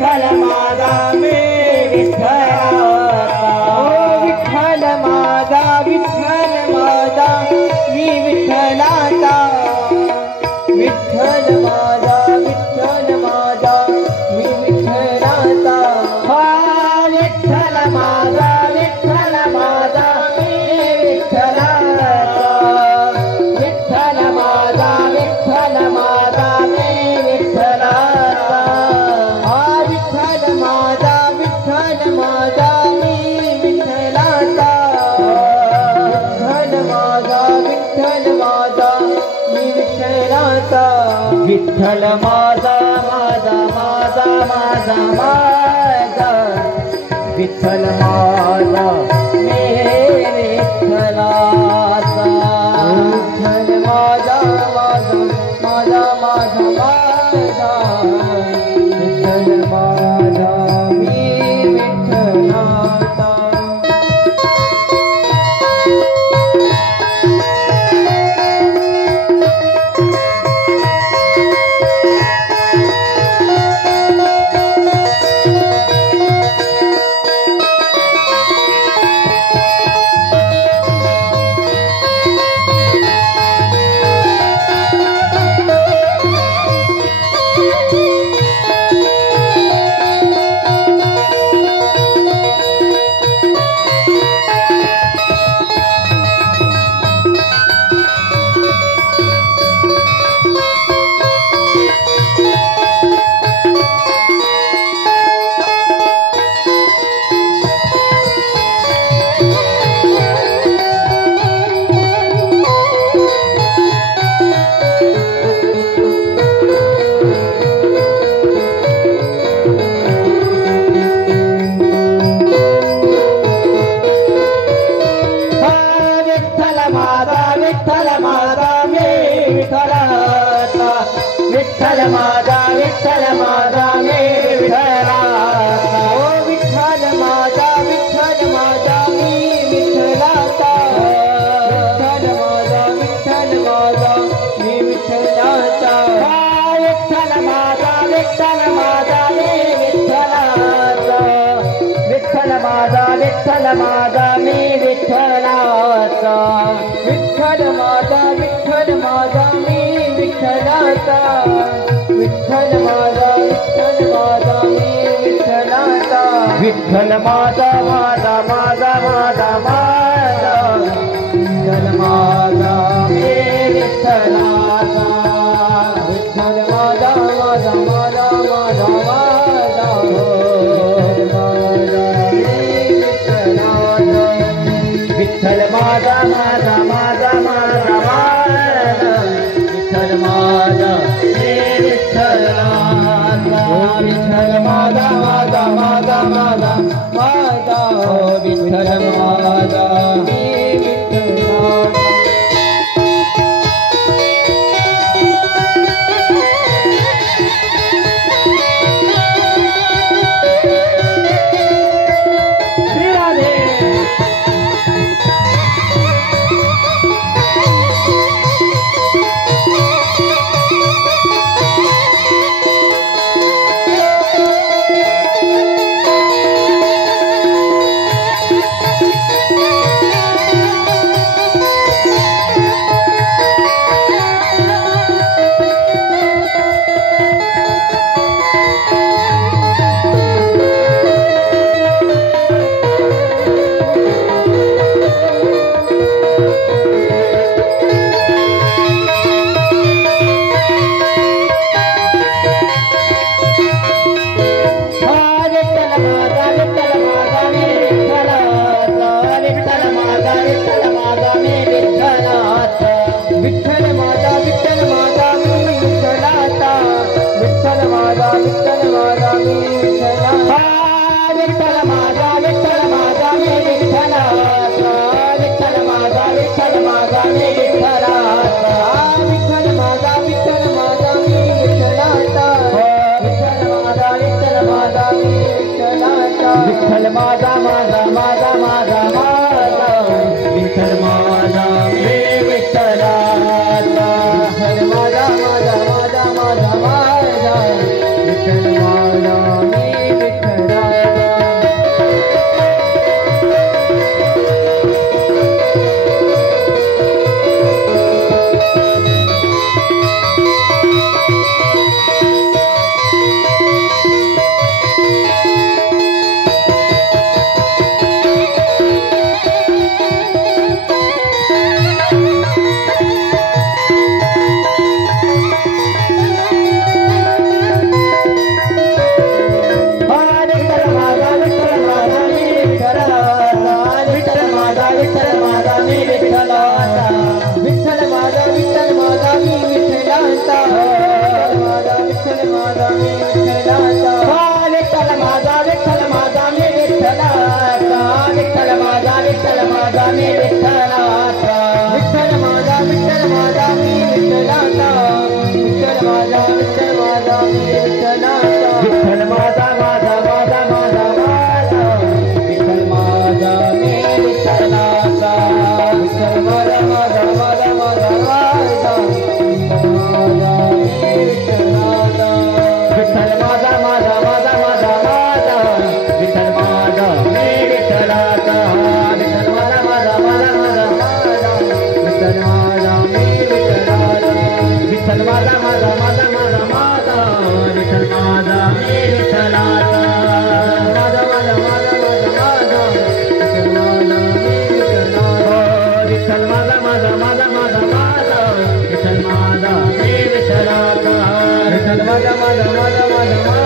विठ्ठल माझा मी विठ्ठलाचा विठ्ठल माझा मी विठ्ठलाचा विठ्ठल माझा मी विठ्ठलाचा हा विठ्ठल माझा मी विठ्ठलाचा विठ्ठल माझा मी विठ्ठलाचा हा विठ्ठल माझा मी विठ्ठलाचा विठ्ठल माझा विठ्ठल माझा मी विठ्ठलाचा विठ्ठल माझा विठ्ठल माझा मी विठ्ठलाचा विठ्ठल माझा मी विठ्ठलाचा ओ विठ्ठल माझा मी विठ्ठलाचा विठ्ठल माझा मी विठ्ठलाचा विठ्ठल माझा मी विठ्ठलाचा विठ्ठल माझा मी विठ्ठलाचा विठ्ठल माझा मी विठ्ठलाचा विठ्ठल माझा मी विठ्ठलाचा विठ्ठल माझा विठ्ठल माझा मी विठ्ठलाचा विठ्ठल माझा विठ्ठल माझा विठ्ठल माझा मी विठ्ठलाचा विठ्ठल माझा विठ्ठल माझा मी विठ्ठलाचा विठ्ठल माझा माझा माझा माझा माझा विठ्ठल माझा मी विठ्ठलाचा विठ्ठल माझा माझा माझा माझा माझा विठ्ठल माझा मी माझा माझा माझा